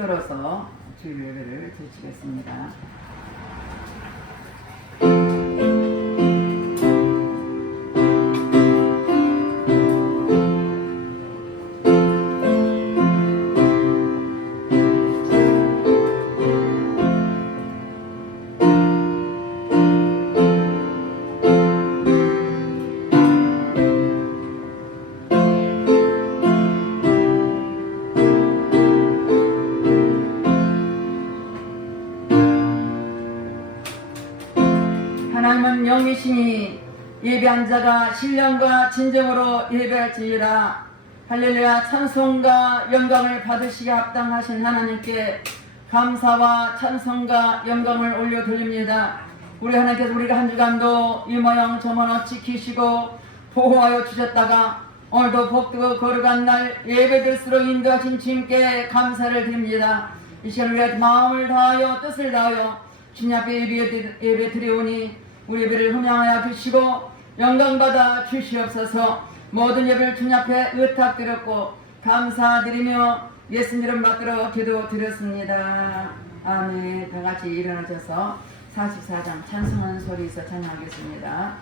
붙들어서 주일 예배를 드리겠습니다. 하나님은 영이시니 예배한 자가 신령과 진정으로 예배할지니라. 할렐루야. 찬송과 영광을 받으시기에 합당하신 하나님께 감사와 찬송과 영광을 올려 드립니다. 우리 하나님께서 우리가 한 주간도 이 모양 저 모양 지키시고 보호하여 주셨다가 오늘도 복되고 거룩한 날 예배될수록 인도하신 주님께 감사를 드립니다. 이 시간 우리가 마음을 다하여 뜻을 다하여 주님 앞에 예배 드리오니 우리 예배를 흠양하여 주시고 영광받아 주시옵소서. 모든 예배를 주님 앞에 의탁드렸고 감사드리며 예수님 이름 받들어 기도드렸습니다. 아멘. 다같이 일어나셔서 44장 찬송하는 소리에서 찬양하겠습니다.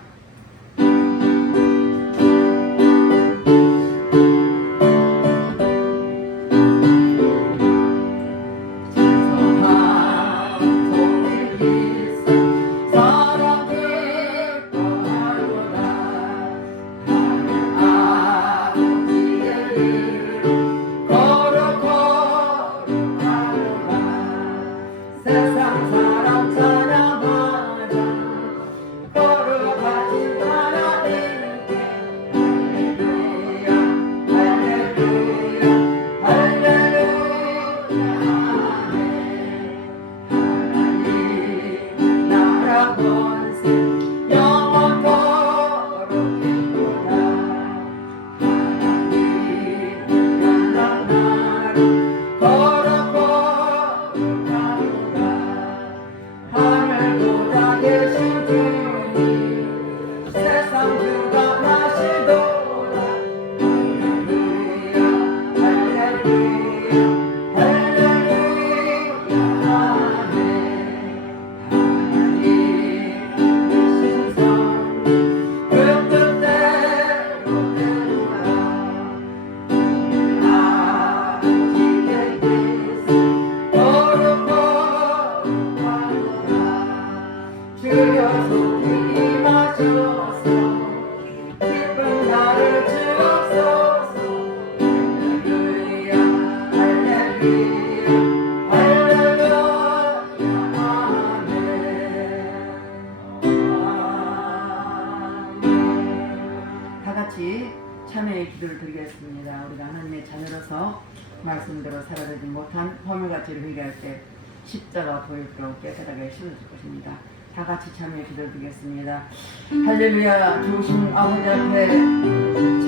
참회의 기도를 드리겠습니다. 우리가 하나님의 자녀로서 말씀대로 살아내지 못한 허물가치를 회개할 때 십자가 보일도록 깨끗하게 씻어줄 것입니다. 다 같이 참회의 기도를 드리겠습니다. 할렐루야. 좋으신 아버지 앞에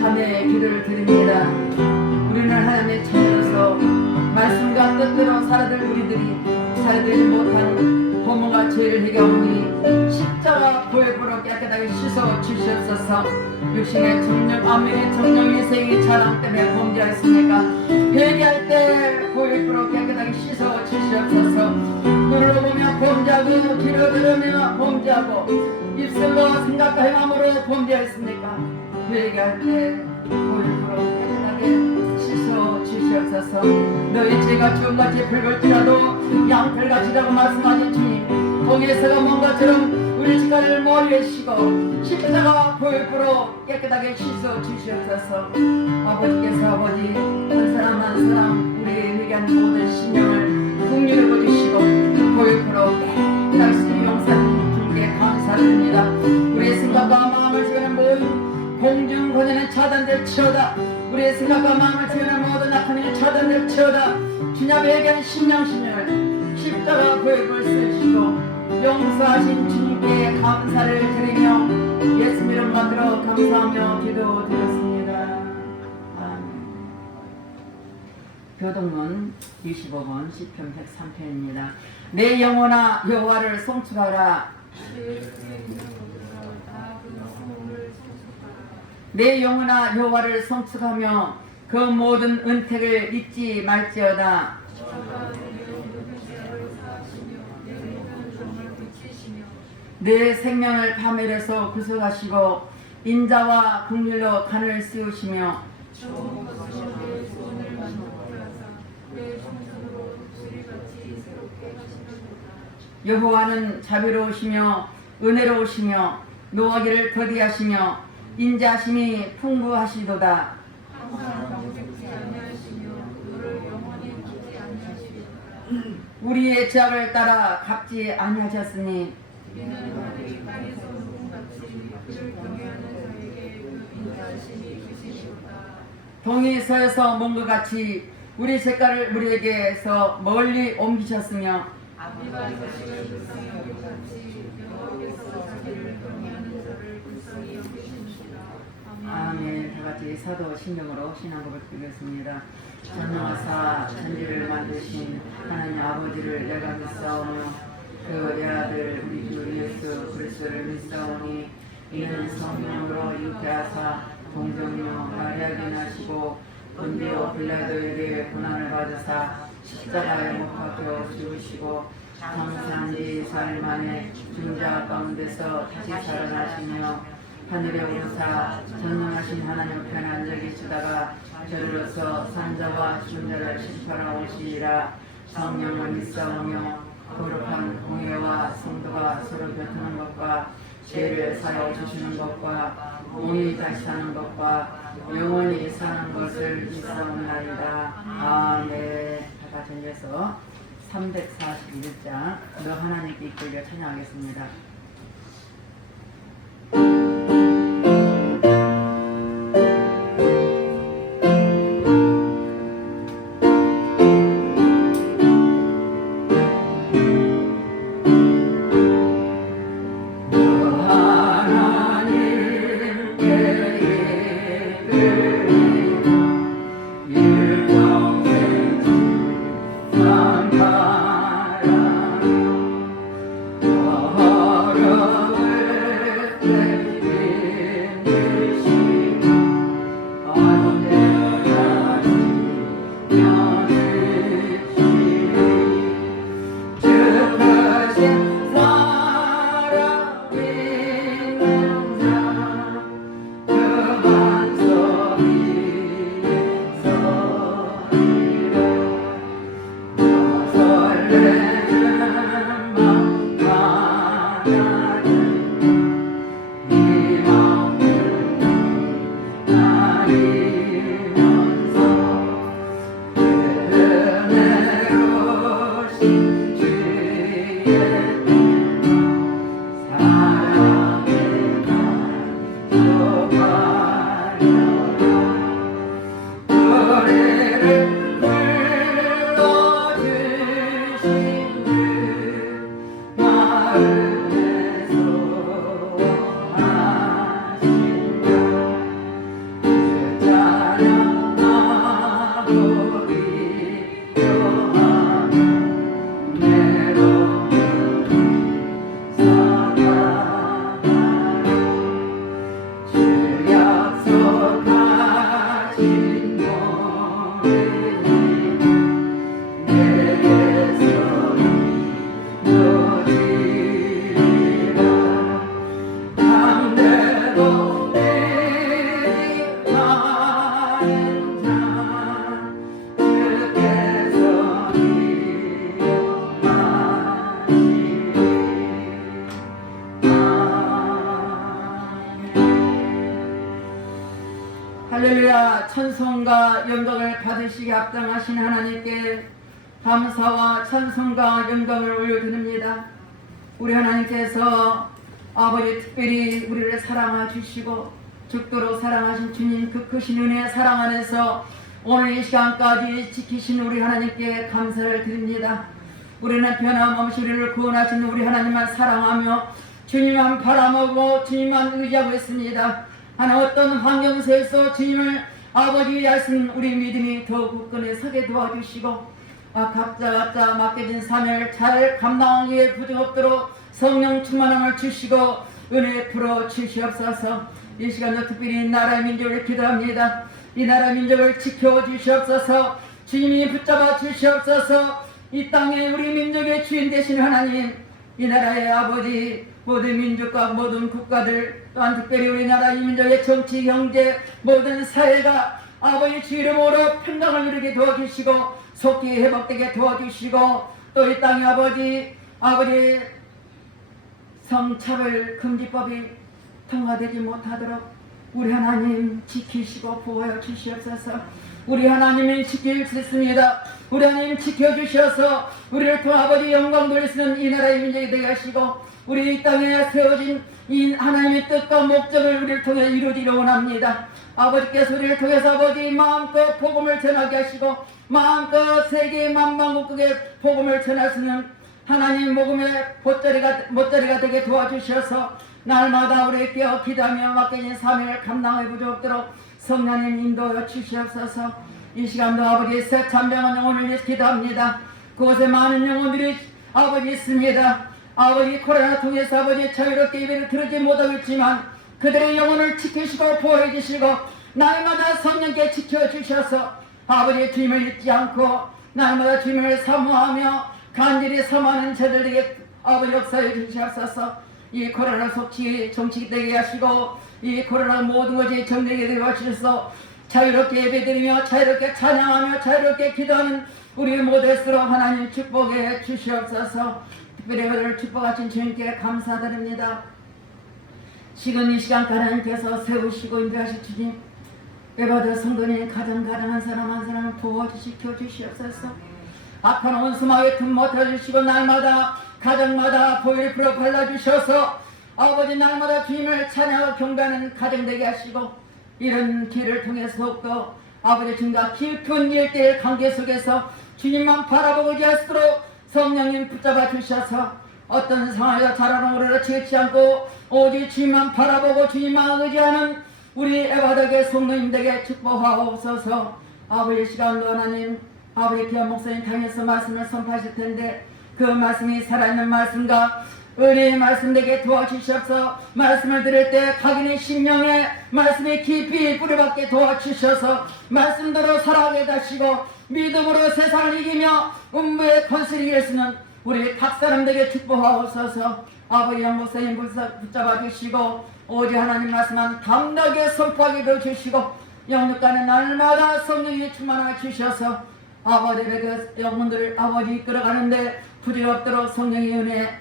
참회의 기도를 드립니다. 우리는 하나님의 자녀로서 말씀과 뜻대로 살아들 우리들이 살아들지 못한 허물과 죄를 회개하오니 십자가 보혈로 깨끗하게 씻어 주시옵소서. 육신의 정령, 안면의 정령, 이생의 자랑 때문에 범죄하였으니까 회개할 때 보혈로 깨끗하게 씻어 주시옵소서. 눈으로 보며 범죄하고 귀로 들으며 범죄하고 입술로 생각과 행함으로 범죄하였으니까 회개할 때 보혈로 깨끗하게 씻어 주시옵소서. 너희 죄가 주음같이 붉을지라도 양털같이라고 말씀하신 주님, 거기에서가 먼 것처럼 우리 지간을 머리에 시고 십자가 보혈로 깨끗하게 씻어 주시옵소서. 아버지께서 아버지 한 사람 한 사람 우리의 회개하는 모든 신령을 긍휼히 여겨주시고 보혈로 깨끗하게 용서하는 주님께 감사드립니다. 우리의 생각과 마음을 지우는 모든 공중권연은 차단될지어다. 우리의 생각과 마음을 지우는 모든 악한 일은 차단될지어다. 주님 앞에 회개하는 신령을 십자가 보혈을 쓰시고 용서하신 주님께 감사를 드리며 예수님 이름 받들어 감사하며 기도드렸습니다. 아멘. 교동문 25번 시편 103편입니다. 내 영혼아 여호와를 송축하라. 내 영혼아 여호와를 송축하며 그 모든 은택을 잊지 말지어다. 내 생명을 파멸해서 구속하시고 인자와 긍휼로 간을 씌우시며 여호와는 자비로우시며 은혜로우시며 노하기를 더디하시며 인자하심이 풍부하시도다. 우리의 죄악을 따라 갚지 아니하셨으니 동이 서에서 먼 것 같이 우리 색깔을 우리에게서 멀리 옮기셨으며 아멘. 다같이 사도 신령으로 신앙고백 드리겠습니다. 전능하사 천지를 만드신 하나님 아버지를 내가 믿사오며 그 내 아들 우리 주 예수 그리스도를 믿사오니 이는 성령으로 잉태하사 동정녀 마리아에게 나시고 본디오 빌라도에게 고난을 받으사 십자가에 못 박혀 죽으시고 장사한 지 4일 만에 죽은 자 가운데서 다시 살아나시며 하늘에 오르사 전능하신 하나님 편에 앉아 계시다가 저리로서 산자와 죽은 자를 심판하러 오시리라. 성령을 믿사오며 거룩한 공예와 성도가 서로 교통하는 것과 죄를 사하여 주시는 것과 몸이 다시 사는 것과 영원히 사는 것을 믿사옵나이다. 아멘. 다 같이 앉아서 341장 너 하나님께 이끌려 찬양하겠습니다. 할렐루야. 찬송과 영광을 받으시기 합당하신 하나님께 감사와 찬송과 영광을 올려드립니다. 우리 하나님께서 아버지 특별히 우리를 사랑하 주시고 죽도록 사랑하신 주님 그 크신 은혜 사랑 안에서 오늘 이 시간까지 지키신 우리 하나님께 감사를 드립니다. 우리는 변함없이 우리를 구원하신 우리 하나님만 사랑하며 주님만 바라보고 주님만 의지하고 있습니다. 하나 어떤 환경 속에서 주님을 아버지 위하신 우리 믿음이 더욱 굳건히 서게 도와주시고 각자 맡겨진 사명을 잘 감당하기 위해 부족 없도록 성령 충만함을 주시고 은혜 풀어 주시옵소서. 이 시간도 특별히 나라의 민족을 기도합니다. 이 나라 민족을 지켜주시옵소서. 주님이 붙잡아 주시옵소서. 이 땅에 우리 민족의 주인 되신 하나님, 이 나라의 아버지, 모든 민족과 모든 국가들, 또한 특별히 우리나라 이 민족의 정치, 경제, 모든 사회가 아버지 주 이름으로 평강을 이루게 도와주시고 속히 회복되게 도와주시고, 또 이 땅에 아버지 성차별 금지법이 통과되지 못하도록 우리 하나님 지키시고 보호하여 주시옵소서. 우리 하나님이 지킬 수 있습니다. 우리 하나님 지켜주셔서 우리를 통해 아버지 영광 돌리시는 이 나라의 민족이 되게 하시고, 우리 이 땅에 세워진 이 하나님의 뜻과 목적을 우리를 통해 이루기를 원합니다. 아버지께서 우리를 통해서 아버지 마음껏 복음을 전하게 하시고 마음껏 세계 만방국국에 복음을 전할 수 있는 하나님 복음의 못자리가 되게 도와주셔서 날마다 우리 깨어 기도하며 맡겨진 사명을 감당해 부족도록 성령님 인도하여 주시옵소서. 이 시간도 아버지 새 참병한 영혼을 위해서 기도합니다. 그곳에 많은 영혼들이 아버지 있습니다. 아버지 코로나 통해서 아버지 자유롭게 예배를 드리지 못하고 있지만 그들의 영혼을 지키시고 보호해 주시고 날마다 성령께 지켜주셔서 아버지 주님을 잊지 않고 날마다 주님을 사모하며 간절히 사모하는 저들에게 아버지 역사해 주시옵소서. 이 코로나 속치 정치되게 하시고 이 코로나 모든 것이 정되게 되게 하셔서 자유롭게 예배드리며 자유롭게 찬양하며 자유롭게 기도하는 우리 모두일수록 하나님 축복해 주시옵소서. 특별히 오늘 축복하신 주님께 감사드립니다. 지금 이 시간까지 하나님께서 세우시고 인도하실 주님, 예배받을 성도님 가정 한 사람 한 사람을 도와주시켜 주시옵소서. 악한 원수마귀 틈 못해주시고 날마다 가정마다 보혈 불어 발라주셔서 아버지 날마다 주님을 찬양하고 경배하는 가정 되게 하시고, 이런 기회를 통해서 더욱더 아버지 주님과 깊은 일대일 관계 속에서 주님만 바라보고자 할수록 성령님 붙잡아 주셔서 어떤 상황에서 자라는 치우치 않고 오직 주님만 바라보고 주님만 의지하는 우리 에바덕의 성도님들에게 축복하옵소서. 아버지 시간도 하나님 아버지 귀한 목사님 당에서 말씀을 선포하실 텐데 그 말씀이 살아있는 말씀과 의리의 말씀 되게 도와주셔서 말씀을 들을 때 각인의 심령에 말씀이 깊이 뿌리박게 도와주셔서 말씀대로 살아가게 하시고 믿음으로 세상을 이기며 음부의 권세를 이길 수 있는 우리 각 사람들에게 축복하옵소서. 아버지 영목사님 붙잡아 주시고 오직 하나님 말씀만 담대하게 선포하게 주시고 영육간에 날마다 성령이 충만하게 주셔서 아버지의 그 영혼들을 아버지 이끌어가는데 부질없도록 성령의 은혜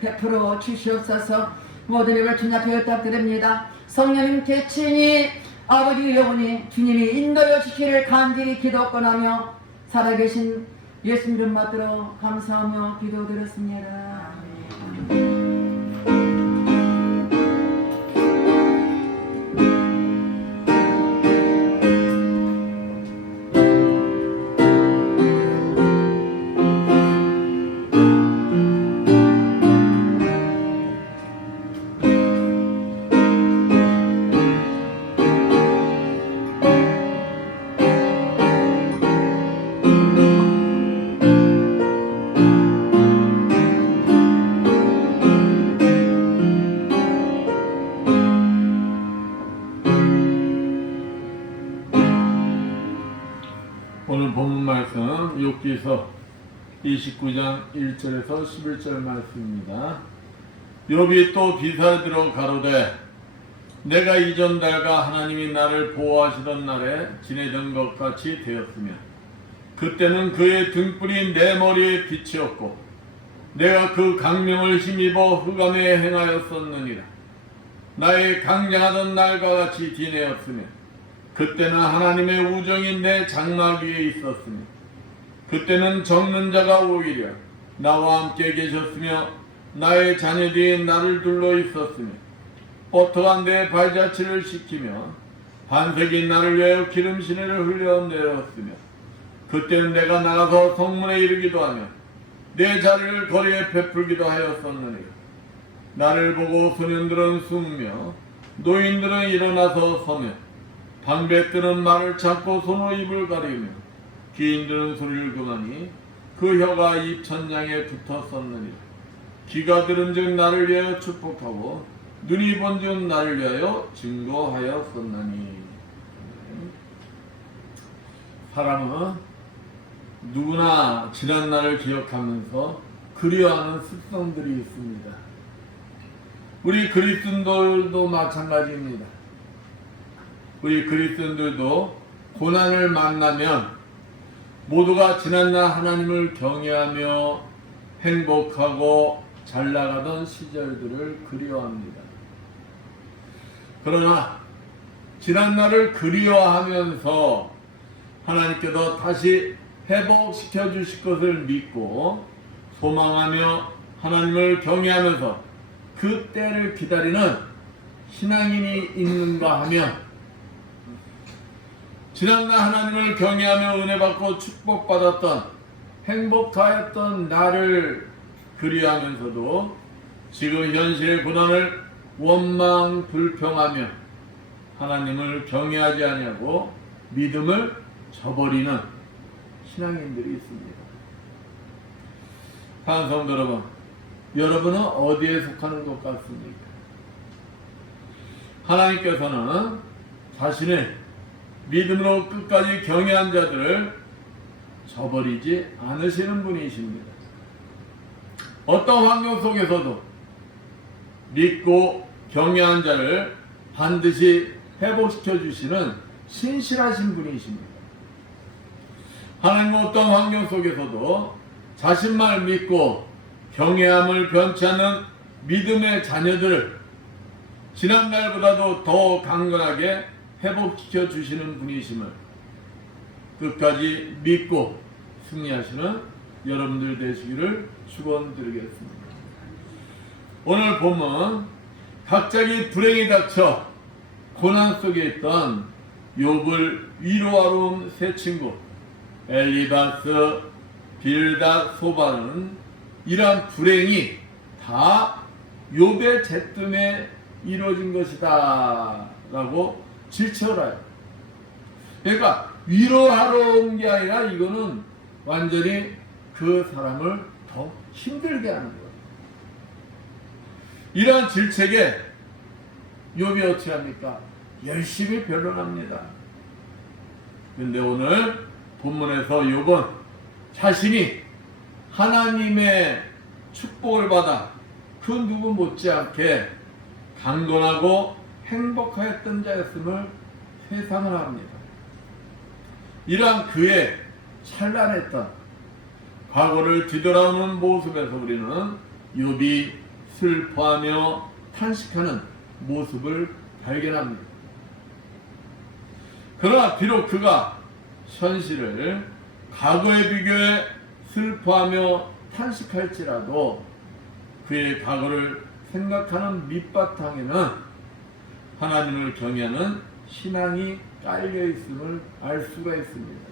베풀어 주시옵소서. 모든 일을 주님 앞에 부탁드립니다. 성령님께 친히 아버지 영혼이 주님이 인도해 주시기를 간절히 기도권하며 살아계신 예수님 이름 받들어 감사하며 기도드렸습니다. 오늘 본문 말씀은 욥기서 29장 1절에서 11절 말씀입니다. 욥이 또 비사들어 가로되 내가 이전 달과 하나님이 나를 보호하시던 날에 지내던 것 같이 되었으며 그때는 그의 등불이 내 머리에 빛이었고 내가 그 강명을 힘입어 흑암에 행하였었느니라. 나의 강량하던 날과 같이 지내었으며 그때는 하나님의 우정이 내 장막 위에 있었으며 그때는 적는 자가 오히려 나와 함께 계셨으며 나의 자녀들이 나를 둘러 있었으며 버터가 내 발자취를 씻기며 반석이 나를 위하여 기름시내를 흘려내렸으며 그때는 내가 나가서 성문에 이르기도 하며 내 자리를 거리에 베풀기도 하였었느니라. 나를 보고 소년들은 숨으며 노인들은 일어나서 서며 방백들은 말을 참고 손으로 입을 가리며 귀인들은 소리를 그마니 그 혀가 입 천장에 붙었었느니라. 귀가 들은 즉 나를 위하여 축복하고 눈이 본 즉 나를 위하여 증거하였었나니. 사람은 누구나 지난 날을 기억하면서 그리워하는 습성들이 있습니다. 우리 그리스도인들도 마찬가지입니다. 우리 그리스도인들도 고난을 만나면 모두가 지난날 하나님을 경외하며 행복하고 잘 나가던 시절들을 그리워합니다. 그러나 지난날을 그리워하면서 하나님께서 다시 회복시켜 주실 것을 믿고 소망하며 하나님을 경외하면서 그 때를 기다리는 신앙인이 있는가 하면, 지난날 하나님을 경외하며 은혜받고 축복받았던 행복하였던 나를 그리워하면서도 지금 현실의 고난을 원망 불평하며 하나님을 경외하지 아니하고 믿음을 저버리는 신앙인들이 있습니다. 사랑하는 성도 여러분, 여러분은 어디에 속하는 것 같습니까? 하나님께서는 자신의 믿음으로 끝까지 경외한 자들을 저버리지 않으시는 분이십니다. 어떤 환경 속에서도 믿고 경외한 자를 반드시 회복시켜 주시는 신실하신 분이십니다. 하나님은 어떤 환경 속에서도 자신만을 믿고 경외함을 변치 않는 믿음의 자녀들을 지난날보다도 더 강건하게 회복시켜 주시는 분이심을 끝까지 믿고 승리하시는 여러분들 되시기를 축원드리겠습니다. 오늘 본문, 갑자기 불행이 닥쳐 고난 속에 있던 욥을 위로하러 온 세 친구 엘리바스, 빌닷, 소바는 이러한 불행이 다 욥의 죄 때문에 이루어진 것이다 라고 질책을. 그러니까 위로하러 온 게 아니라 이거는 완전히 그 사람을 더 힘들게 하는 거예요. 이러한 질책에 욥이 어찌 합니까? 열심히 변론합니다. 그런데 오늘 본문에서 욥은 자신이 하나님의 축복을 받아 그 누구 못지않게 강건하고 행복하였던 자였음을 회상을 합니다. 이러한 그의 찬란했던 과거를 뒤돌아오는 모습에서 우리는 욥이 슬퍼하며 탄식하는 모습을 발견합니다. 그러나 비록 그가 현실을 과거에 비교해 슬퍼하며 탄식할지라도 그의 과거를 생각하는 밑바탕에는 하나님을 경외하는 신앙이 깔려 있음을 알 수가 있습니다.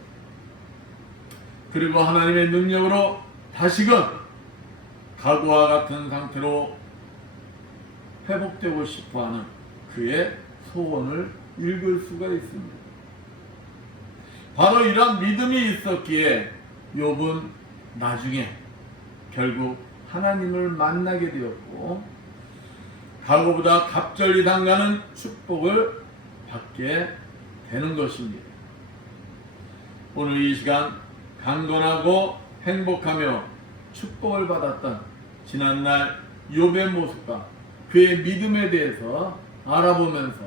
그리고 하나님의 능력으로 다시금 과거와 같은 상태로 회복되고 싶어하는 그의 소원을 읽을 수가 있습니다. 바로 이런 믿음이 있었기에 욥은 나중에 결국 하나님을 만나게 되었고 과거보다 갑절이 당가는 축복을 받게 되는 것입니다. 오늘 이 시간 강건하고 행복하며 축복을 받았던 지난날 욥의 모습과 그의 믿음에 대해서 알아보면서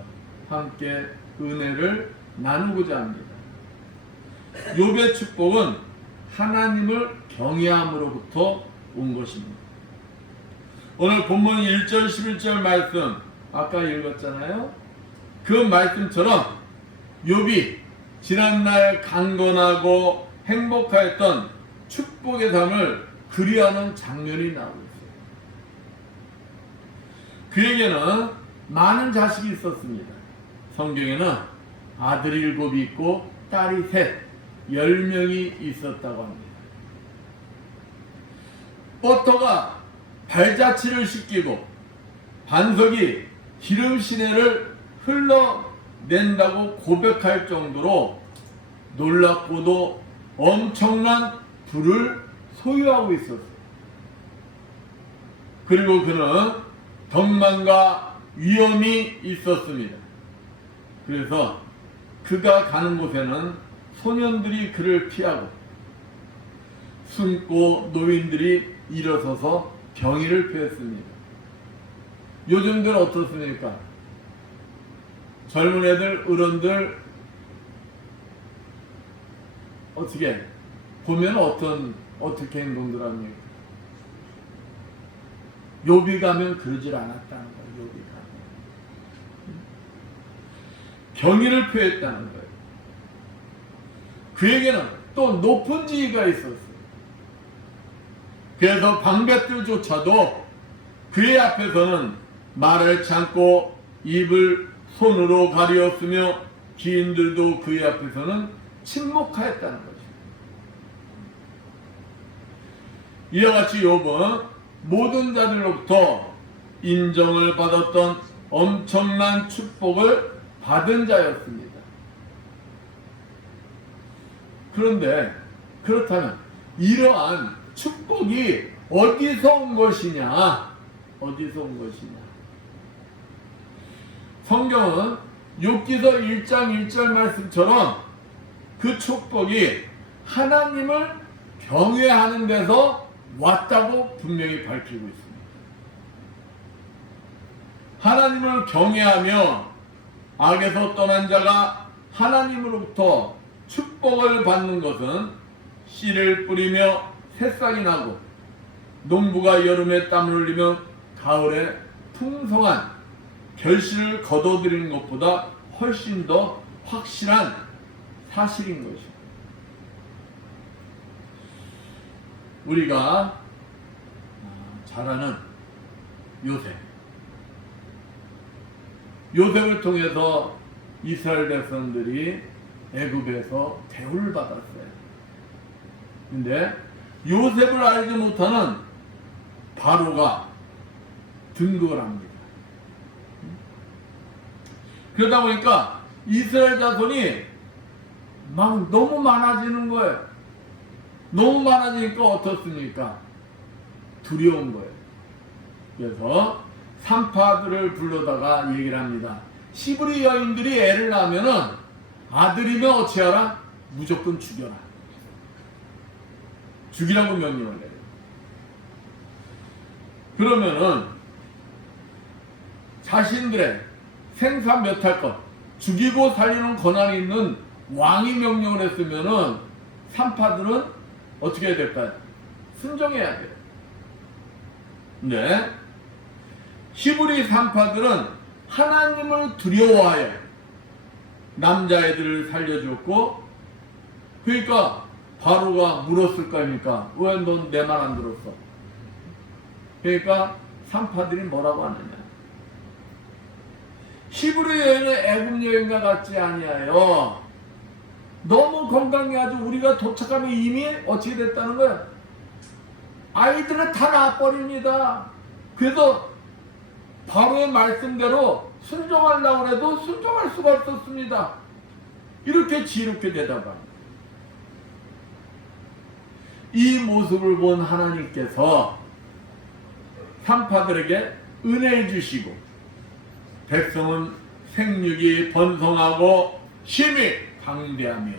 함께 은혜를 나누고자 합니다. 욥의 축복은 하나님을 경외함으로부터 온 것입니다. 오늘 본문 1절 11절 말씀 아까 읽었잖아요. 그 말씀처럼 욥이 지난날 강건하고 행복하였던 축복의 삶을 그리워하는 장면이 나오고 있어요. 그에게는 많은 자식이 있었습니다. 성경에는 아들이 7이 있고 딸이 3, 10명이 있었다고 합니다. 버터가 발자취를 씻기고 반석이 기름 시내를 흘러낸다고 고백할 정도로 놀랍고도 엄청난 부를 소유하고 있었어요. 그리고 그는 덕망과 위험이 있었습니다. 그래서 그가 가는 곳에는 소년들이 그를 피하고 숨고 노인들이 일어서서 경의를 표했습니다. 요즘들 어떻습니까? 젊은 애들, 어른들 어떻게 보면 어떻게 행동들 합니까? 욥이 가면 그러질 않았다는 거예요. 욥이 가면 경의를 표했다는 거예요. 그에게는 또 높은 지위가 있었어요. 그래서 방백들조차도 그의 앞에서는 말을 참고 입을 손으로 가리었으며 기인들도 그의 앞에서는 침묵하였다는 것입니다. 이와 같이 욥은 모든 자들로부터 인정을 받았던 엄청난 축복을 받은 자였습니다. 그런데 그렇다면 이러한 축복이 어디서 온 것이냐? 어디서 온 것이냐? 성경은 욥기서 1장 1절 말씀처럼 그 축복이 하나님을 경외하는 데서 왔다고 분명히 밝히고 있습니다. 하나님을 경외하며 악에서 떠난 자가 하나님으로부터 축복을 받는 것은 씨를 뿌리며 새싹이 나고 농부가 여름에 땀을 흘리며 가을에 풍성한 결실을 거둬들이는 것보다 훨씬 더 확실한 사실인 것입니다. 우리가 잘 아는 요셉을 통해서 이스라엘 백성들이 애굽에서 대우를 받았어요. 근데 요셉을 알지 못하는 바로가 등극을 합니다. 그러다 보니까 이스라엘 자손이 막 너무 많아지는 거예요. 너무 많아지니까 어떻습니까? 두려운 거예요. 그래서 산파들을 불러다가 얘기를 합니다. 시브리 여인들이 애를 낳으면은 아들이면 어찌하라? 무조건 죽여라. 죽이라고 명령을 내려요. 그러면은 자신들의 생사 몇 할 것 죽이고 살리는 권한이 있는 왕이 명령을 했으면은 산파들은 어떻게 해야 될까요? 순종해야 돼요. 네. 히브리 산파들은 하나님을 두려워하여 남자애들을 살려줬고, 그러니까 바로가 물었을 거 아닙니까? 왜 넌 내 말 안 들었어? 그러니까 산파들이 뭐라고 하느냐? 히브리 여인은 애굽 여인과 같지 아니하여 너무 건강해. 아주 우리가 도착하면 이미 어떻게 됐다는 거야? 아이들은 다 낳아버립니다. 그래서 바로의 말씀대로 순종하려고 해도 순종할 수가 없었습니다. 이렇게 지혜롭게 대답합니다. 이 모습을 본 하나님께서 산파들에게 은혜를 주시고 백성은 생육이 번성하고 힘이 강대하며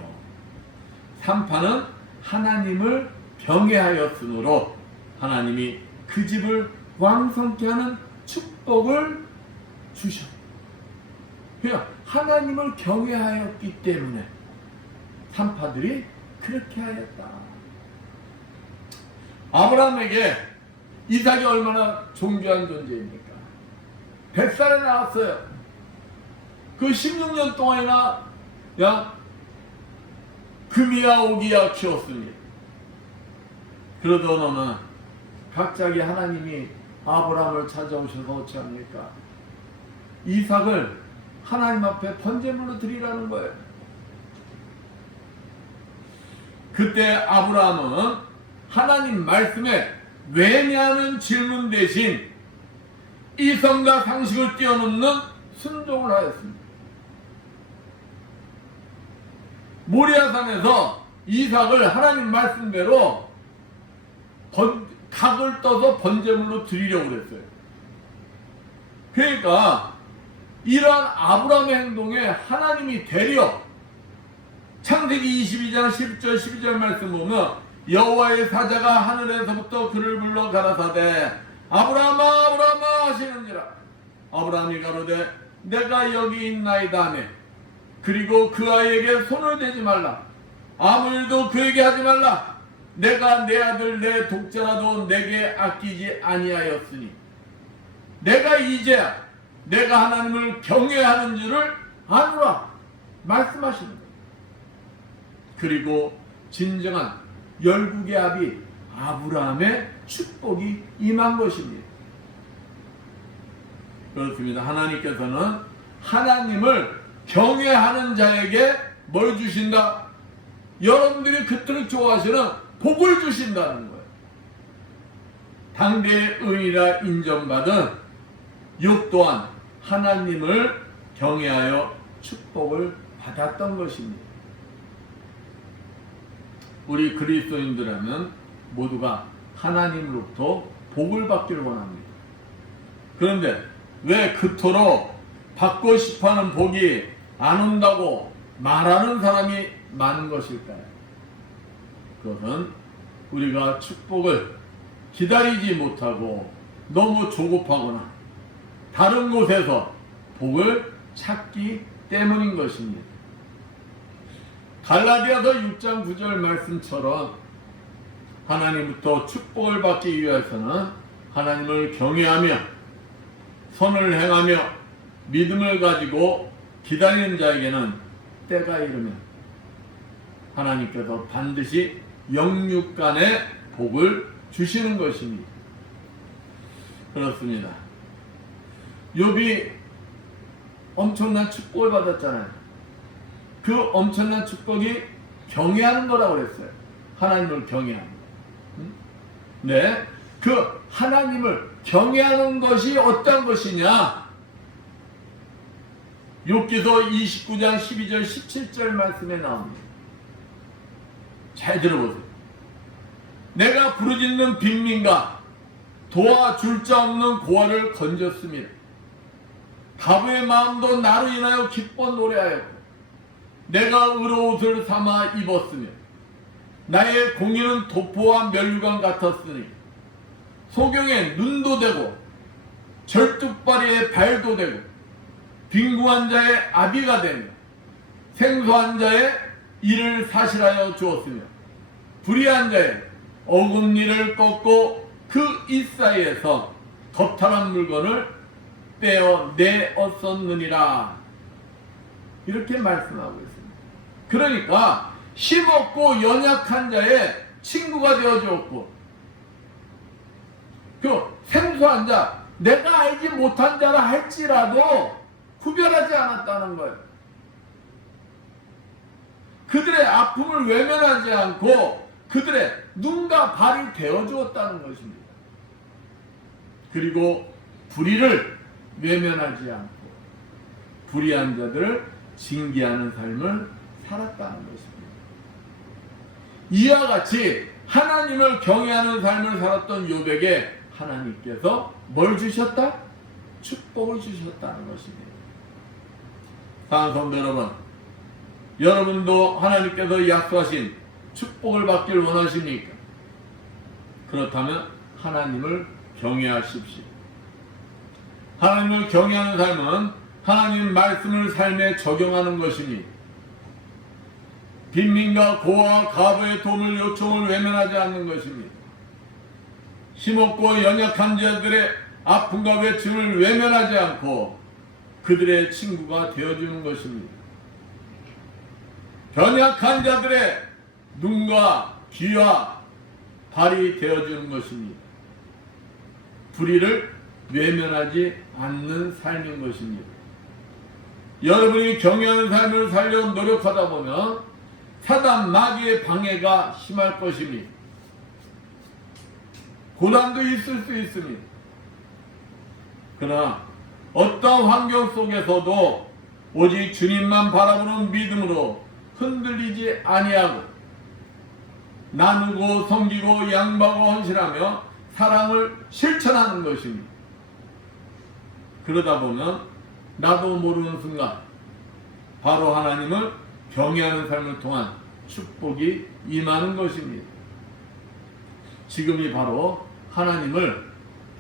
산파는 하나님을 경외하였으므로 하나님이 그 집을 왕성케 하는 축복을 주셨다. 그러니까 하나님을 경외하였기 때문에 산파들이 그렇게 하였다. 아브라함에게 이삭이 얼마나 존귀한 존재입니까? 100살에 나왔어요. 그 16년 동안이나 금이야 오기야 키웠습니다. 그러던 어느 갑자기 하나님이 아브라함을 찾아오셔서 어찌합니까? 이삭을 하나님 앞에 번제물로 드리라는 거예요. 그때 아브라함은 하나님 말씀에 왜냐는 질문 대신 이성과 상식을 뛰어넘는 순종을 하였습니다. 모리아산에서 이삭을 하나님 말씀대로 닭을 떠서 번제물로 드리려고 그랬어요. 그러니까 이러한 아브라함의 행동에 하나님이 되려 창세기 22장 10절 12절 말씀 보면 여호와의 사자가 하늘에서부터 그를 불러 가라사대 아브라함아 아브라함아 하시는지라. 아브라함이 가로되 내가 여기 있나이다 하매 그리고 그 아이에게 손을 대지 말라. 아무 일도 그에게 하지 말라. 내가 내 아들 내 독자라도 내게 아끼지 아니하였으니 내가 이제야 내가 하나님을 경외하는 줄을 아노라 말씀하시는 거예요. 그리고 진정한 열국의 아비 아브라함의 축복이 임한 것입니다. 그렇습니다. 하나님께서는 하나님을 경외하는 자에게 뭘 주신다? 여러분들이 그토록 좋아하시는 복을 주신다는 거예요. 당대의 의인이라 인정받은 욥 또한 하나님을 경외하여 축복을 받았던 것입니다. 우리 그리스도인들은 모두가 하나님으로부터 복을 받기를 원합니다. 그런데 왜 그토록 받고 싶어하는 복이 안 온다고 말하는 사람이 많은 것일까요? 그것은 우리가 축복을 기다리지 못하고 너무 조급하거나 다른 곳에서 복을 찾기 때문인 것입니다. 갈라디아서 6장 9절 말씀처럼 하나님부터 축복을 받기 위해서는 하나님을 경외하며 선을 행하며 믿음을 가지고 기다리는 자에게는 때가 이르면 하나님께서 반드시 영육간의 복을 주시는 것입니다. 그렇습니다. 욥이 엄청난 축복을 받았잖아요. 그 엄청난 축복이 경외하는 거라고 그랬어요. 하나님을 경외하는 거. 네, 그 하나님을 경외하는 것이 어떤 것이냐? 욥기서 29장 12절 17절 말씀에 나옵니다. 잘 들어보세요. 내가 부르짖는 빈민과 도와줄 자 없는 고아를 건졌습니다. 가부의 마음도 나로 인하여 기뻐 노래하였고 내가 의로옷을 삼아 입었으며 나의 공의는 도포와 멸류관 같았으니 소경의 눈도 되고 절뚝발이의 발도 되고 빈궁한 자의 아비가 되며 생소한 자의 일을 사실하여 주었으며 불의한 자의 어금니를 꺾고 그 입사이에서 덧탈한 물건을 빼어 내었었느니라. 이렇게 말씀하고 있습니다. 그러니까 힘없고 연약한 자의 친구가 되어 주었고 그 생소한 자, 내가 알지 못한 자라 할지라도 구별하지 않았다는 거예요. 그들의 아픔을 외면하지 않고 그들의 눈과 발이 되어 주었다는 것입니다. 그리고 불의를 외면하지 않고 불의한 자들을 징계하는 삶을 살았다는 것입니다. 이와 같이 하나님을 경외하는 삶을 살았던 욥에게 하나님께서 뭘 주셨다? 축복을 주셨다는 것입니다. 사랑하는 성도 여러분, 여러분도 하나님께서 약속하신 축복을 받길 원하십니까? 그렇다면 하나님을 경외하십시오. 하나님을 경외하는 삶은 하나님 말씀을 삶에 적용하는 것입니다. 빈민과 고아와 가부의 도움을 요청을 외면하지 않는 것입니다. 힘없고 연약한 자들의 아픔과 외침을 외면하지 않고 그들의 친구가 되어주는 것입니다. 연약한 자들의 눈과 귀와 발이 되어주는 것입니다. 불의를 외면하지 않는 삶인 것입니다. 여러분이 경외하는 삶을 살려 노력하다 보면 사단 마귀의 방해가 심할 것입니다. 고난도 있을 수 있습니다. 그러나 어떤 환경 속에서도 오직 주님만 바라보는 믿음으로 흔들리지 아니하고 나누고 섬기고 양보하고 헌신하며 사랑을 실천하는 것입니다. 그러다 보면 나도 모르는 순간 바로 하나님을 경외하는 삶을 통한 축복이 임하는 것입니다. 지금이 바로 하나님을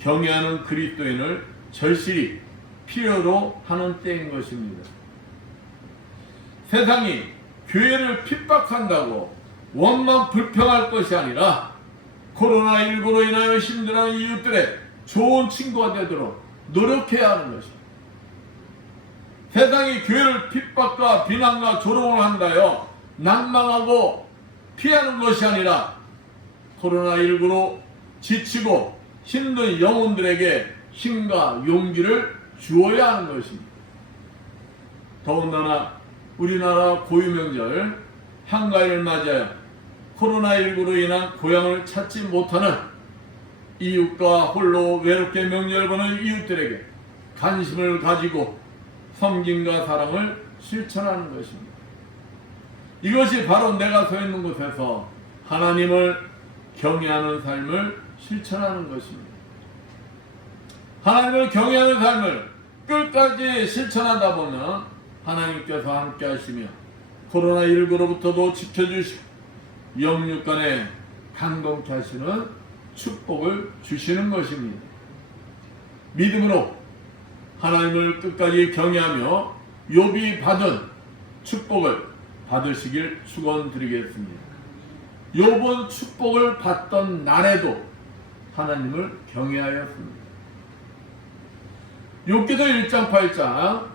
경외하는 그리스도인을 절실히 필요로 하는 때인 것입니다. 세상이 교회를 핍박한다고 원만 불평할 것이 아니라 코로나19로 인하여 힘들어하는 이웃들의 좋은 친구가 되도록 노력해야 하는 것입니다. 세상이 교회를 핍박과 비난과 조롱을 한다여 낭망하고 피하는 것이 아니라 코로나19로 지치고 힘든 영혼들에게 힘과 용기를 주어야 하는 것입니다. 더군다나 우리나라 고유명절 한가위를 맞이하여 코로나19로 인한 고향을 찾지 못하는 이웃과 홀로 외롭게 명절 보는 이웃들에게 관심을 가지고 섬김과 사랑을 실천하는 것입니다. 이것이 바로 내가 서 있는 곳에서 하나님을 경외하는 삶을 실천하는 것입니다. 하나님을 경외하는 삶을 끝까지 실천하다 보면 하나님께서 함께 하시며 코로나19로부터도 지켜주시고 영육간에 강동케 하시는 축복을 주시는 것입니다. 믿음으로 하나님을 끝까지 경외하며 욥이 받은 축복을 받으시길 축원드리겠습니다. 욥은 축복을 받던 날에도 하나님을 경외하였습니다. 욥기도 1장 8장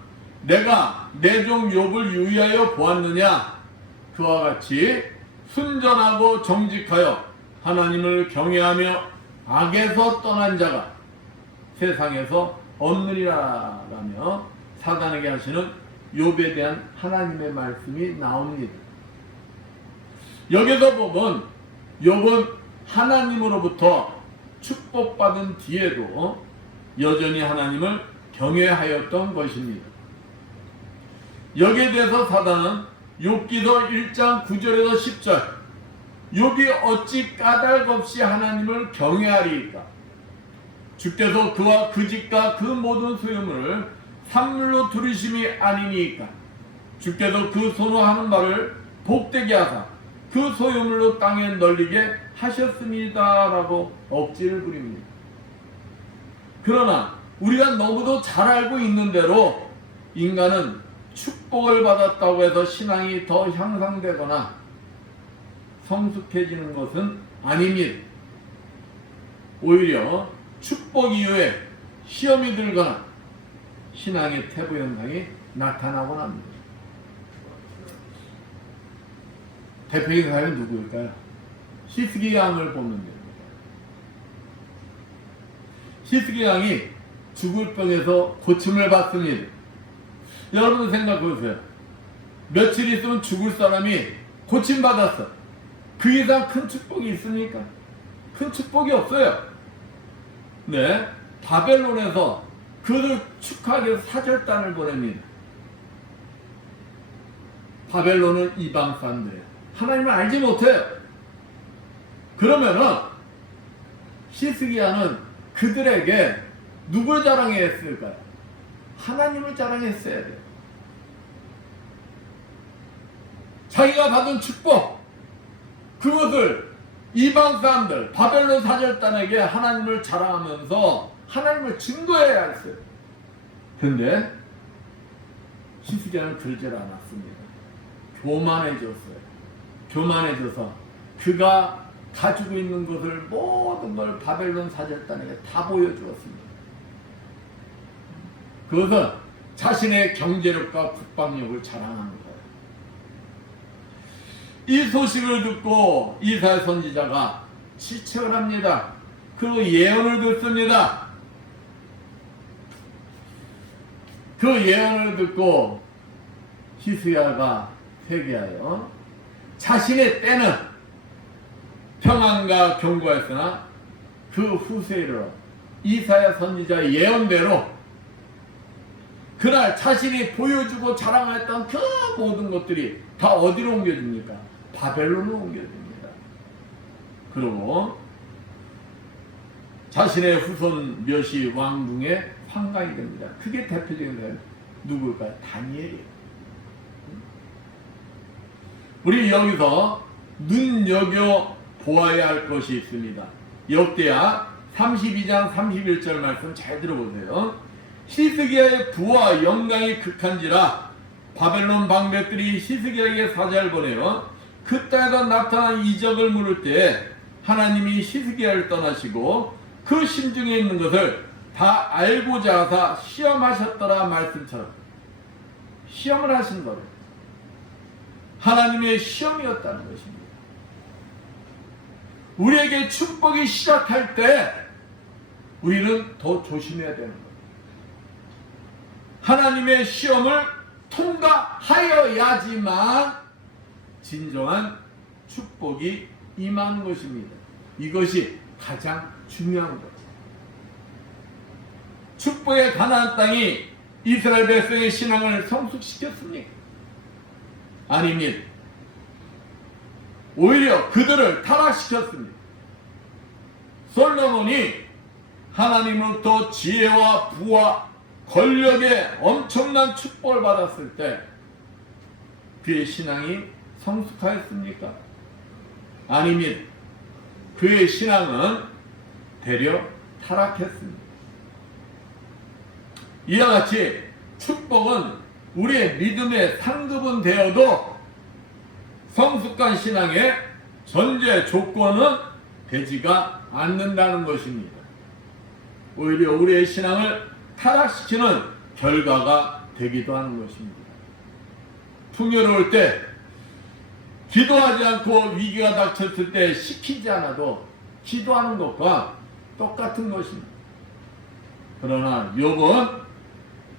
내가 내 종 욥을 유의하여 보았느냐 그와 같이 순전하고 정직하여 하나님을 경외하며 악에서 떠난 자가 세상에서 없느니라 라며 사단에게 하시는 욥에 대한 하나님의 말씀이 나옵니다. 여기서 보면 욥은 하나님으로부터 축복받은 뒤에도 여전히 하나님을 경외하였던 것입니다. 여기에 대해서 사단은 욥기서 1장 9절에서 10절 욥이 어찌 까닭없이 하나님을 경외하리이까 주께서 그와 그 집과 그 모든 소유물을 산물로 두르심이 아니니까 주께서 그 선호하는 바를 복되게 하사 그 소유물로 땅에 널리게 하셨습니다 라고 억지를 부립니다. 그러나 우리가 너무도 잘 알고 있는 대로 인간은 축복을 받았다고 해서 신앙이 더 향상되거나 성숙해지는 것은 아닙니다. 오히려 축복 이후에 시험이 들거나 신앙의 퇴보 현상이 나타나곤 합니다. 대표적인 사람이 누구일까요? 시스기 양을 보면 됩니다. 시스기 양이 죽을 병에서 고침을 받습니다. 여러분 생각해보세요. 며칠 있으면 죽을 사람이 고침받았어. 그 이상 큰 축복이 있습니까? 큰 축복이 없어요. 네, 바벨론에서 그를 축하하기 위해서 사절단을 보냅니다. 바벨론은 이방 사람들이에요. 하나님을 알지 못해요. 그러면은 시스기야는 그들에게 누굴 자랑했을까요? 하나님을 자랑했어야 돼요. 자기가 받은 축복, 그것을 이방 사람들, 바벨론 사절단에게 하나님을 자랑하면서 하나님을 증거해야 했어요. 그런데 시스기야는 그러질 않았습니다. 교만해졌어요. 교만해져서 그가 가지고 있는 것을 모든 걸 바벨론 사절단에게 다 보여주었습니다. 그것은 자신의 경제력과 국방력을 자랑하는 거예요. 이 소식을 듣고 이사야 선지자가 지책을 합니다. 그리고 예언을 듣습니다. 그 예언을 듣고 히스기야가 회개하여 자신의 때는 평안과 경고했으나 그 후세로 이사야 선지자 예언대로 그날 자신이 보여주고 자랑했던 그 모든 것들이 다 어디로 옮겨집니까? 바벨론으로 옮겨집니다. 그리고 자신의 후손 몇이 왕궁에 환강이 됩니다. 그게 대표적인 사람 누굴까요? 다니엘이에요. 우리 여기서 눈여겨 보아야 할 것이 있습니다. 역대하 32장 31절 말씀 잘 들어보세요. 히스기야의 부와 영광이 극한지라 바벨론 방백들이 히스기야에게 사자를 보내어 그 땅에서 나타난 이적을 물을 때 하나님이 히스기야를 떠나시고 그 심중에 있는 것을 다 알고자 하사 시험하셨더라 말씀처럼 시험을 하신 거예요. 하나님의 시험이었다는 것입니다. 우리에게 축복이 시작할 때 우리는 더 조심해야 되는 거예요. 하나님의 시험을 통과하여야지만 진정한 축복이 임하는 것입니다. 이것이 가장 중요한 거죠. 축복의 가나안 땅이 이스라엘 백성의 신앙을 성숙시켰습니까? 아닙니다. 오히려 그들을 타락시켰습니다. 솔로몬이 하나님으로부터 지혜와 부와 권력의 엄청난 축복을 받았을 때 그의 신앙이 성숙하였습니까? 아닙니다. 그의 신앙은 되려 타락했습니다. 이와 같이 축복은 우리의 믿음의 상급은 되어도 성숙한 신앙의 전제 조건은 되지가 않는다는 것입니다. 오히려 우리의 신앙을 타락시키는 결과가 되기도 하는 것입니다. 풍요로울 때 기도하지 않고 위기가 닥쳤을 때 시키지 않아도 기도하는 것과 똑같은 것입니다. 그러나 욥은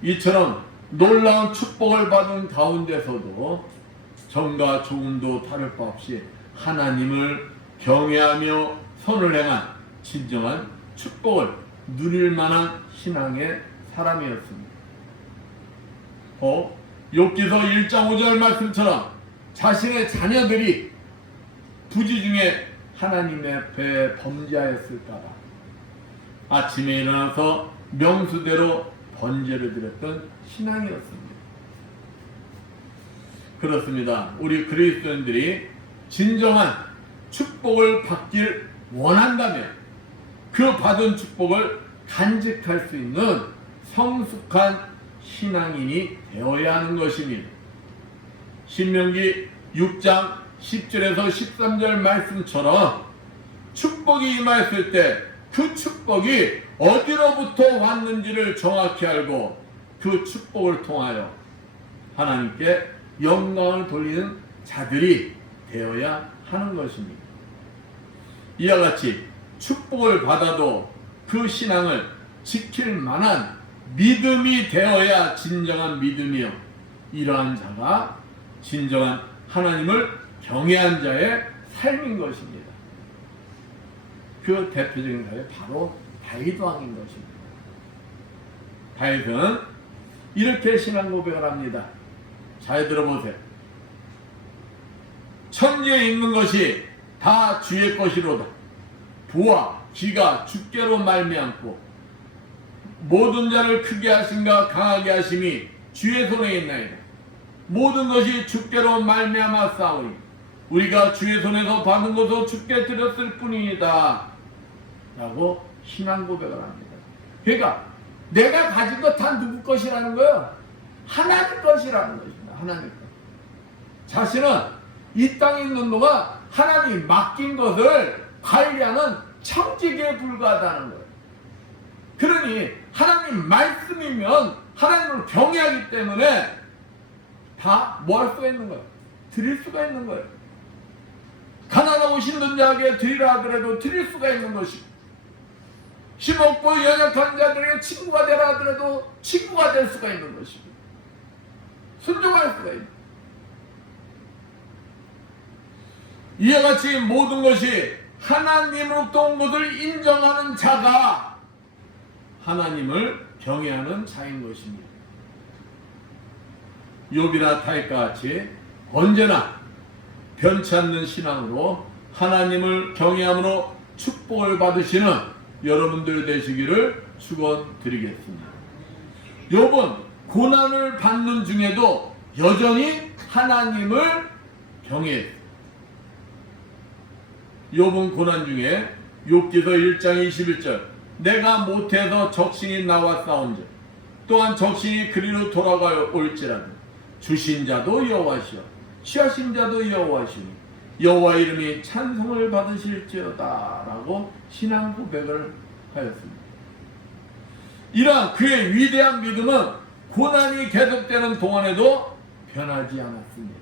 이처럼 놀라운 축복을 받은 가운데서도 정과 조금도 다를 바 없이 하나님을 경외하며 선을 행한 진정한 축복을 누릴 만한 신앙의 사람이었습니다. 욥기서 1장 5절 말씀처럼 자신의 자녀들이 부지 중에 하나님 앞에 범죄하였을까봐 아침에 일어나서 명수대로 번제를 드렸던 신앙이었습니다. 그렇습니다. 우리 그리스도인들이 진정한 축복을 받길 원한다면 그 받은 축복을 간직할 수 있는 성숙한 신앙인이 되어야 하는 것입니다. 신명기 6장 10절에서 13절 말씀처럼 축복이 임하였을 때 그 축복이 어디로부터 왔는지를 정확히 알고 그 축복을 통하여 하나님께 영광을 돌리는 자들이 되어야 하는 것입니다. 이와 같이 축복을 받아도 그 신앙을 지킬 만한 믿음이 되어야 진정한 믿음이요, 이러한 자가 진정한 하나님을 경외한 자의 삶인 것입니다. 그 대표적인 사람이 바로 다윗 왕인 것입니다. 다윗은 이렇게 신앙 고백을 합니다. 잘 들어보세요. 천지에 있는 것이 다 주의 것이로다. 부와 기가 주께로 말미암고 모든 자를 크게 하심과 강하게 하심이 주의 손에 있나이다. 모든 것이 주께로 말미암아 싸우니 우리가 주의 손에서 받은 것을 주께 드렸을 뿐이다 라고 신앙 고백을 합니다. 그러니까 내가 가진 것 다 누구 것이라는 거예요? 하나님 것이라는 것입니다. 하나님 것. 자신은 이 땅에 있는 동안 하나님이 맡긴 것을 관리하는 청지기에 불과하다는 거예요. 그러니 하나님 말씀이면 하나님을 경외하기 때문에 다 뭐 할 수가 있는 거예요? 드릴 수가 있는 거예요. 가난하고 힘든 자에게 드리라 하더라도 드릴 수가 있는 것이고, 힘없고 연약한 자들에게 친구가 되라 하더라도 친구가 될 수가 있는 것이고, 순종할 수가 있는. 이와 같이 모든 것이 하나님으로부터 온 것을 인정하는 자가 하나님을 경외하는 자인 것입니다. 욥이나 다윗과 같이 언제나 변치 않는 신앙으로 하나님을 경외함으로 축복을 받으시는 여러분들 되시기를 축원드리겠습니다. 욥은 고난을 받는 중에도 여전히 하나님을 경외했습니다. 욥은 고난 중에 욥기서 1장 21절 내가 못해서 적신이 나와 싸운즉 또한 적신이 그리로 돌아가 올지라도 주신 자도 여호와시요 취하신 자도 여호와시니 여호와 이름이 찬송을 받으실지어다 라고 신앙 고백을 하였습니다. 이러한 그의 위대한 믿음은 고난이 계속되는 동안에도 변하지 않았습니다.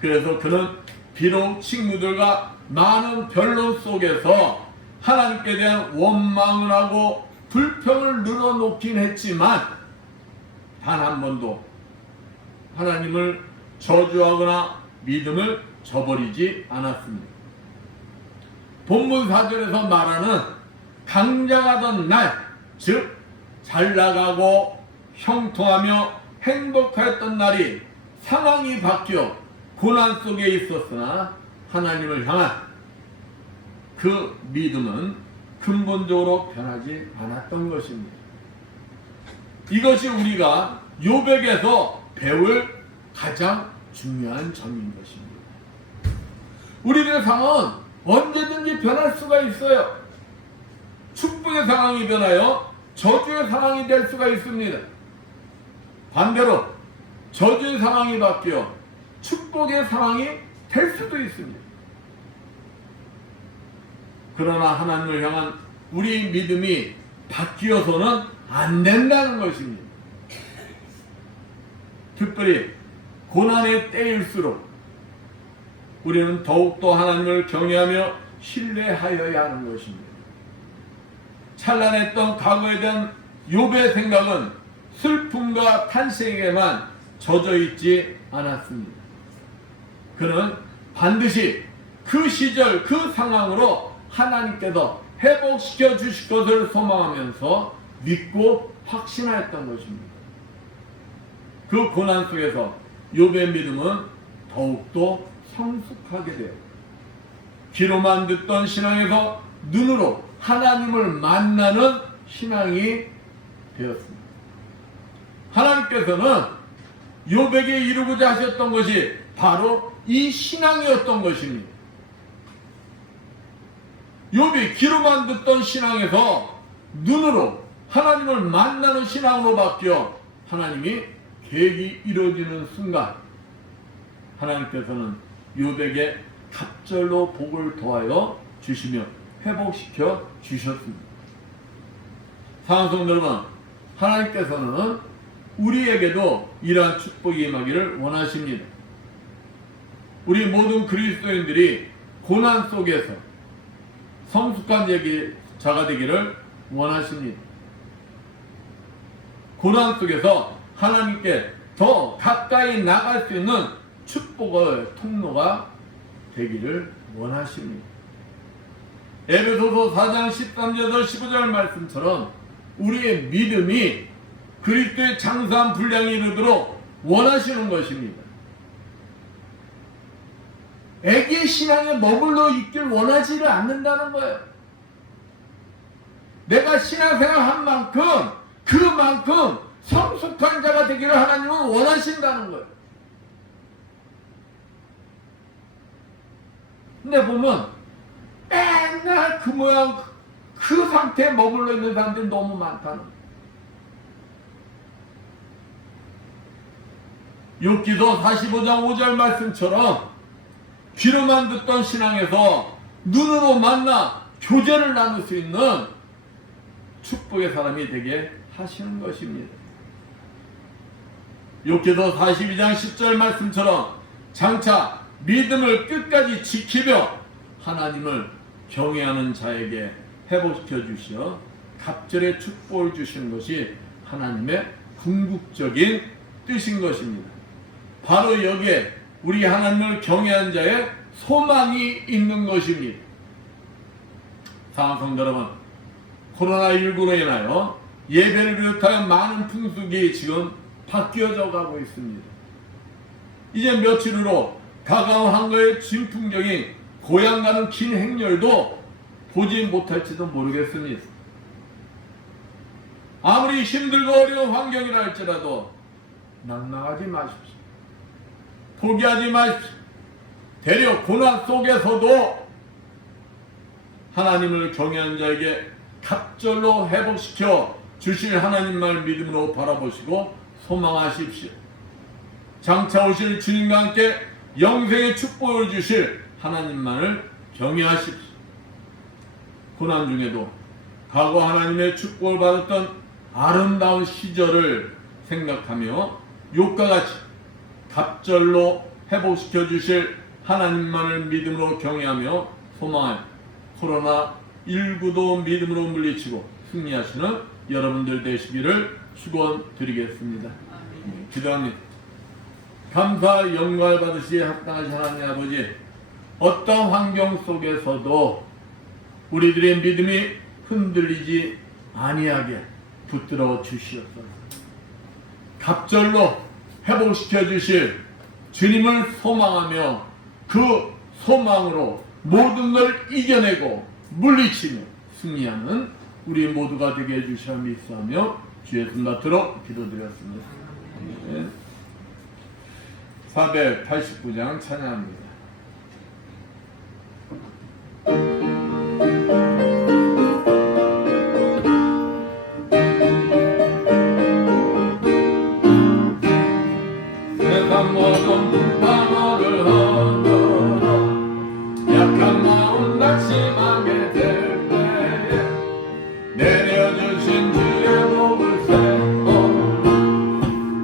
그래서 그는 비록 친구들과 많은 변론 속에서 하나님께 대한 원망을 하고 불평을 늘어놓긴 했지만 단 한 번도 하나님을 저주하거나 믿음을 저버리지 않았습니다. 본문 4절에서 말하는 강장하던 날, 즉 잘나가고 형통하며 행복하였던 날이 상황이 바뀌어 고난 속에 있었으나 하나님을 향한 그 믿음은 근본적으로 변하지 않았던 것입니다. 이것이 우리가 욥에게서 배울 가장 중요한 점인 것입니다. 우리들의 상황은 언제든지 변할 수가 있어요. 축복의 상황이 변하여 저주의 상황이 될 수가 있습니다. 반대로 저주의 상황이 바뀌어 축복의 상황이 될 수도 있습니다. 그러나 하나님을 향한 우리 믿음이 바뀌어서는 안 된다는 것입니다. 특별히 고난의 때일수록 우리는 더욱더 하나님을 경외하며 신뢰하여야 하는 것입니다. 찬란했던 과거에 대한 욥의 생각은 슬픔과 탄식에만 젖어 있지 않았습니다. 그는 반드시 그 시절 그 상황으로 하나님께서 회복시켜 주실 것을 소망하면서 믿고 확신하였던 것입니다. 그 고난 속에서 욥의 믿음은 더욱더 성숙하게 되어 귀로만 듣던 신앙에서 눈으로 하나님을 만나는 신앙이 되었습니다. 하나님께서는 욥에게 이루고자 하셨던 것이 바로 이 신앙이었던 것입니다. 욥이 귀로만 듣던 신앙에서 눈으로 하나님을 만나는 신앙으로 바뀌어 하나님이 계획이 이루어지는 순간 하나님께서는 욥에게 갑절로 복을 더하여 주시며 회복시켜 주셨습니다. 사랑하는 여러분, 하나님께서는 우리에게도 이러한 축복이 임하기를 원하십니다. 우리 모든 그리스도인들이 고난 속에서 성숙한 자가 되기를 원하십니다. 고난 속에서 하나님께 더 가까이 나갈 수 있는 축복의 통로가 되기를 원하십니다. 에베소서 4장 13절에서 15절 말씀처럼 우리의 믿음이 그리스도의 장수한 분량에 이르도록 원하시는 것입니다. 애기의 신앙에 머물러 있길 원하지를 않는다는 거예요. 내가 신앙생활 한 만큼 그만큼 성숙한 자가 되기를 하나님은 원하신다는 거예요. 근데 보면 맨날 그 모양 그 상태에 머물러 있는 사람들이 너무 많다는 거예요. 욥기서 45장 5절 말씀처럼 귀로만 듣던 신앙에서 눈으로 만나 교제를 나눌 수 있는 축복의 사람이 되게 하시는 것입니다. 욥기서 42장 10절 말씀처럼 장차 믿음을 끝까지 지키며 하나님을 경외하는 자에게 회복시켜 주시어 갑절의 축복을 주시는 것이 하나님의 궁극적인 뜻인 것입니다. 바로 여기에 우리 하나님을 경외한 자의 소망이 있는 것입니다. 사랑하는 성도 여러분, 코로나19로 인하여 예배를 비롯하여 많은 풍습이 지금 바뀌어져 가고 있습니다. 이제 며칠 후로 다가온 한가의 진풍적인 고향 가는 긴 행렬도 보지 못할지도 모르겠습니다. 아무리 힘들고 어려운 환경이라 할지라도 낙망하지 마십시오. 포기하지 마십시오. 대려 고난 속에서도 하나님을 경외한 자에게 갑절로 회복시켜 주실 하나님만을 믿음으로 바라보시고 소망하십시오. 장차 오실 주님과 함께 영생의 축복을 주실 하나님만을 경외하십시오. 고난 중에도 과거 하나님의 축복을 받았던 아름다운 시절을 생각하며 욕과 같이 갑절로 회복시켜 주실 하나님만을 믿음으로 경외하며 소망하여 코로나19도 믿음으로 물리치고 승리하시는 여러분들 되시기를 축원드리겠습니다. 기도합니다. 감사 영광을 받으시기에 합당하신 하나님 아버지, 어떤 환경 속에서도 우리들의 믿음이 흔들리지 아니하게 붙들어 주시옵소서. 갑절로 회복시켜 주실 주님을 소망하며 그 소망으로 모든 걸 이겨내고 물리치며 승리하는 우리 모두가 되게 해주시오 믿사하며 주의 손받들어 기도드렸습니다. 489장 찬양합니다. 세상 모든 분방어를 흔들어 약한 마음 낙심하게 될 때에 내려주신 주의 복을 세워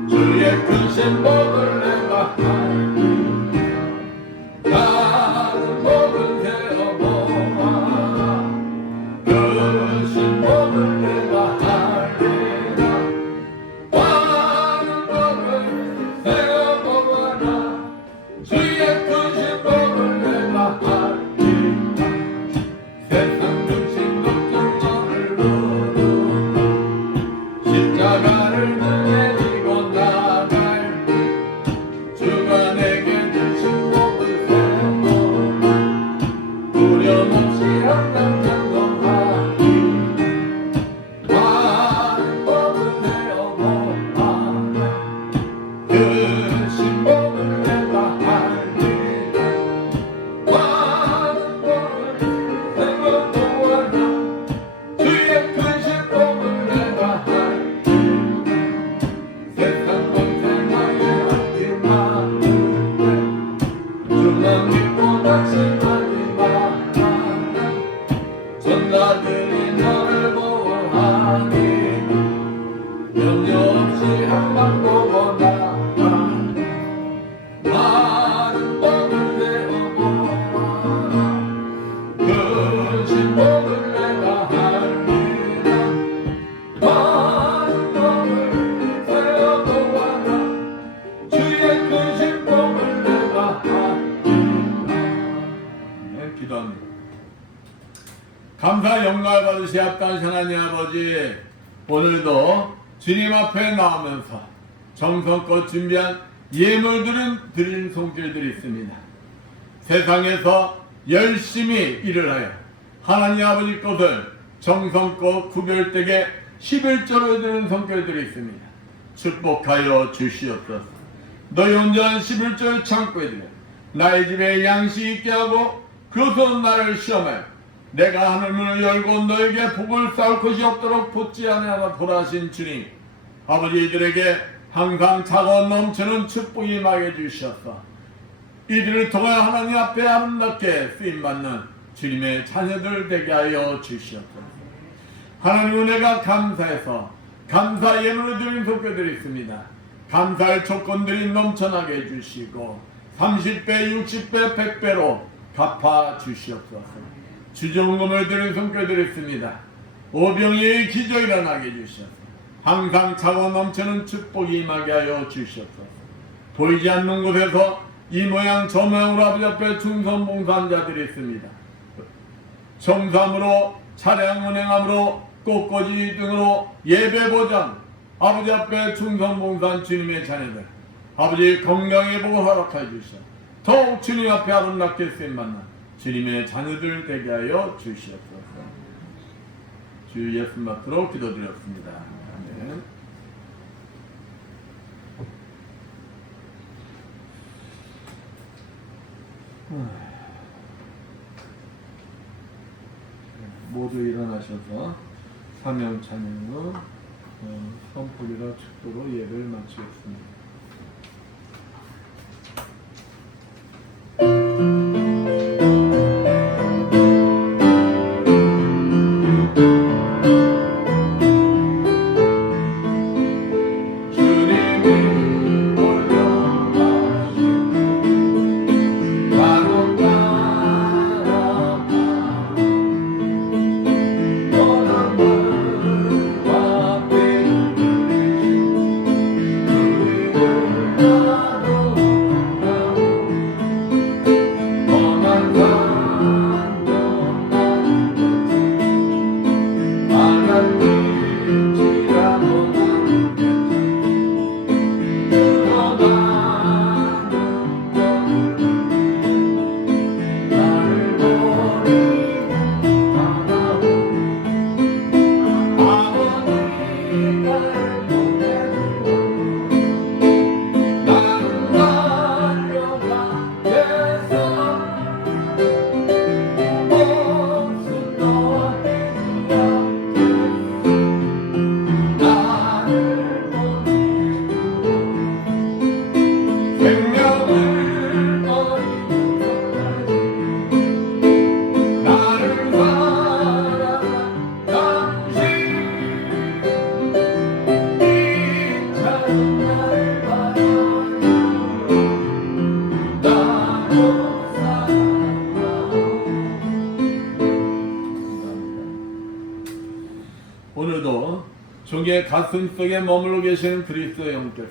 주의 크신 복을 내가 알리라. 다른 복을 세어보아 크신 복을 내가 알리라. 다른 복을 세어보아라 주의 크신 복을 내가 알리라. 세상 중심 높은 너를 부르고 십자가를 등에 지고 나갈 때 주가 내게 주신 복을 세워 두려움없이 항상 찬송하리. 많은 복을 내어보아라 크신 복을 내가 알리라. 많은 복을 세워보아라 주의 크신 복을 내가 알리라. 세상 권세나에 앞길 많을 때 주만 믿고 낙심하지 마라. 전사들이 너를 보호하니 염려 없이 한방 보고 나가. 많은 복을 세워보아라 크신 복을 내가 알리라. 많은 복을 세워보아라 주의 크신 복을 내가 알리라. 네, 기도합니다. 감사 영광을 받으시 합당하신 하나님 아버지, 오늘도 주님 앞에 나오면서 정성껏 준비한 예물들은 드린 손길들이 있습니다. 세상에서 열심히 일을 하여 하나님 아버지 것을 정성껏 구별되게 11조를 드리는 손길들이 있습니다. 축복하여 주시옵소서. 너희 온전한 11조를 창고에 들여 나의 집에 양식 있게 하고 그것으로 나를 시험하여 내가 하늘문을 열고 너에게 복을 쌓을 것이 없도록 붙지 아니하라 보라신 주님, 아버지 이들에게 항상 차고 넘치는 축복이 임하게 주시옵소서. 이들을 통해 하나님 앞에 아름답게 쓰임받는 주님의 자녀들 되게 하여 주시옵소서. 하나님 은혜가 감사해서 감사 예물을 드린 속교들이 있습니다. 감사할 조건들이 넘쳐나게 해주시고 30배, 60배, 100배로 갚아 주시옵소서. 주정금을 드린 손교들이 있습니다. 오병이의 기적이 일어나게 해주시옵소서. 항상 차고 넘치는 축복이 임하게 하여 주시옵소서. 보이지 않는 곳에서 이 모양 저 모양으로 아버지 앞에 충성봉사한 자들이 있습니다. 정삼으로 차량 운행함으로 꽃꽂이 등으로 예배보장 아버지 앞에 충성봉사한 주님의 자녀들, 아버지 건강의 복을 허락하여 주시옵소서. 더욱 주님 앞에 아름답게 쓰임받는 주님의 자녀들 되게 하여 주시옵소서. 주 예수 받들어 기도드렸습니다. 아멘. 모두 일어나셔서 사명 찬양으로 선포기라 축도로 예배를 마치겠습니다. 오늘도 종의 가슴 속에 머물러 계시는 그리스도 영께서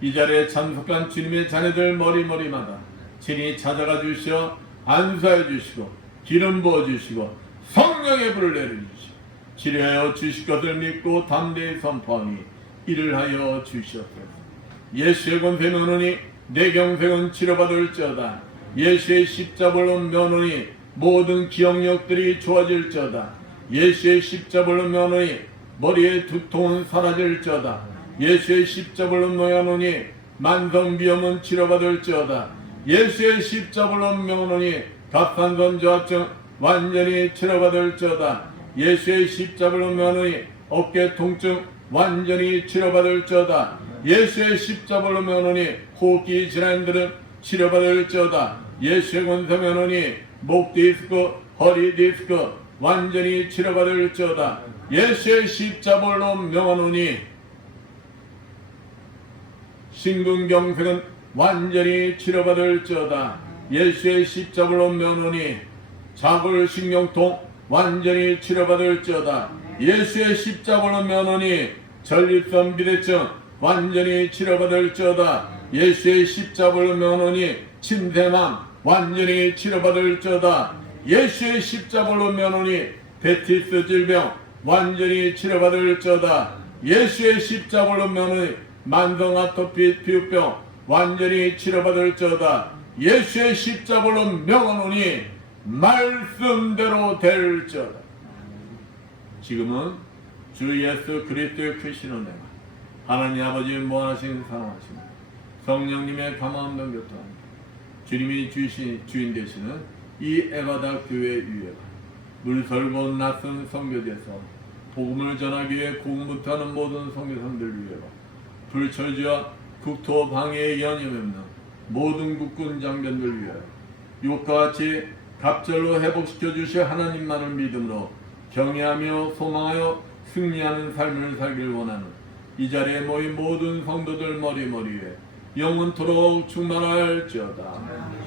이 자리에 참석한 주님의 자녀들 머리머리마다 친히 찾아가 주시어 안수하여 주시고 기름 부어 주시고 성령의 불을 내려주시고 치료하여 주실 것을 믿고 담대히 선포하니 이를 하여 주시옵소서. 예수의 권세 면허니 내 경색은 치료받을지어다. 예수의 십자벌로 면허니 모든 기억력들이 좋아질지어다. 예수의 십자벌로 면허니 머리의 두통은 사라질지어다. 예수의 십자벌로 면허니 만성비염은 치료받을지어다. 예수의 십자벌로 면허니 갑상선 저하증 완전히 치료받을지어다. 예수의 십자벌로 면허니 어깨 통증 완전히 치료받을지어다. 예수의 십자벌로 면허니 호흡기 질환들은 치료받을지어다. 예수의 권세 면허니 목 디스크 허리 디스크 완전히 치료받을지어다. 예수의 십자벌로 명하노니 심근경색은 완전히 치료받을지어다. 예수의 십자벌로 명하노니 자골신경통 완전히 치료받을지어다. 예수의 십자벌로 명하노니 전립선 비대증 완전히 치료받을지어다. 예수의 십자벌로 명하노니 침샘암 완전히 치료받을지어다. 예수의 십자벌로 면허니 베티스 질병 완전히 치료받을지어다. 예수의 십자벌로 면허니 만성 아토피 피부병 완전히 치료받을지어다. 예수의 십자벌로 명하노니 말씀대로 될지어다. 지금은 주 예수 그리스도의 크신 은혜가 하나님 아버지 무한하신 사랑하심 성령님의 감화함과 교통함 주님이 주인 되시는 이 에바다 교회 위에가 물설고 낯선 선교지에서 복음을 전하기 위해 공부하는 모든 선교사님들 위에가 불철주와 국토 방해에 연임 없는 모든 국군 장병들 위해 이것과 같이 갑절로 회복시켜 주실 하나님만을 믿음으로 경외하며 소망하여 승리하는 삶을 살기를 원하는 이 자리에 모인 모든 성도들 머리머리에 영원토록 충만할지어다.